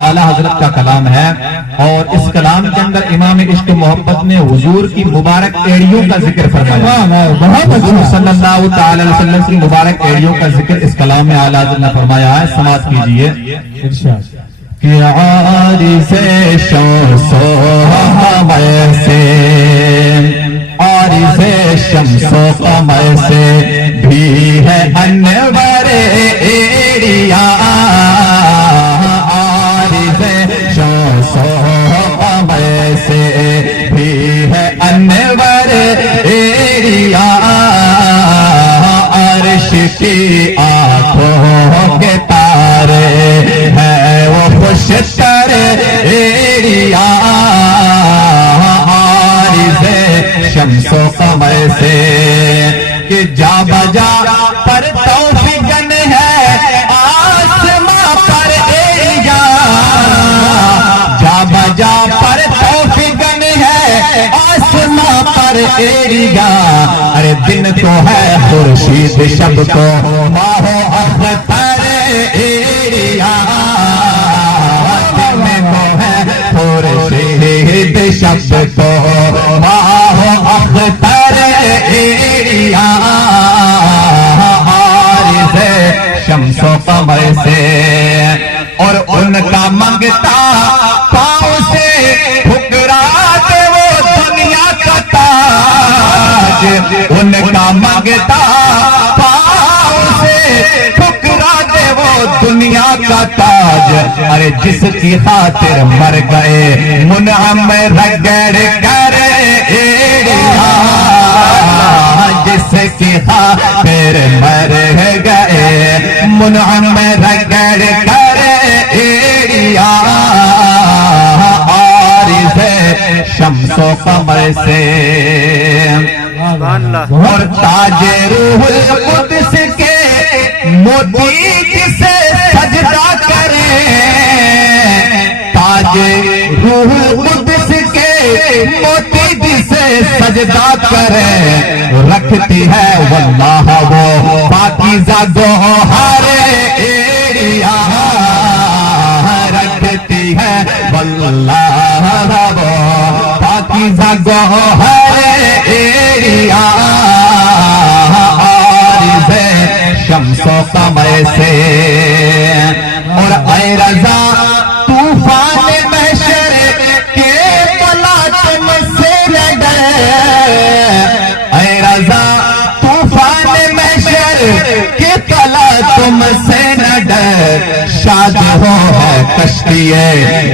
اعلیٰ حضرت کا کلام ہے، اور اس کلام کے اندر امام عشق محبت نے حضور کی مبارک ایڑیوں کا ذکر فرمایا۔ حضور صلی اللہ تعالی علیہ وسلم کی مبارک ایڑیوں کا ذکر اس کلام میں اعلیٰ حضرت نے فرمایا ہے، سماعت کیجئے کہ عارض شمس و قمر سے، عارض شمس و قمر سے بھی ہے انور ایڑیاں، سے بھی ہے انور ایڑیاں، عرش کی آنکھوں کے تارے ہے وہ خوش تر ایڑیاں، عارض شمس و قمر سے کہ جا بجا پر توفیقن ہے آسماں پر ایڑیاں، جا بجا پر توفیقن ہے آسماں پر ایڑیاں، ارے دن تو ہے خورشید شب کو ماہ و اختر ایڑیاں، دن تو ہے خورشید شب کو ماہ و اختر ایڑیاں، عارض شمس و قمر سے، اور ان کا منگتا پاؤں سے ٹھکرا دے وہ دنیا کا تاج، ان کا منگتا پاؤں سے ٹھکرا دے وہ دنیا کا تاج، ارے جس کی خاطر مر گئے منعم رگڑ کر ایڑیاں، جس کی خاطر مر گئے منعم رگڑ کر ایڑیاں، عارض شمس و قمر سے، اور تاج روح القدس کے موتی جسے سجدہ کرے، تاج روح القدس کے موتی جسے سجدہ کرے، رکھتی ہے واللہ وہ پاکیزہ گوہر ایڑیاں، رکھتی ہے واللہ وہ پاکیزہ گوہر ایڑیاں، عارض شمس و قمر سے، اور اے رضا طوفان محشر کے پلاٹن سے نہ ڈر، اے رضا طوفان محشر کے تم سے نہ ڈر، شاد ہو ہے کشتی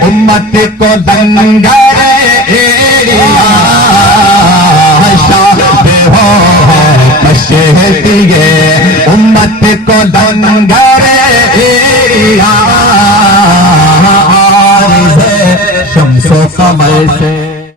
امت کو لنگر ایڑیاں، شاد ہو ہے کشتی امت کو لنگر ایڑیاں، عارض شمس و قمر سے۔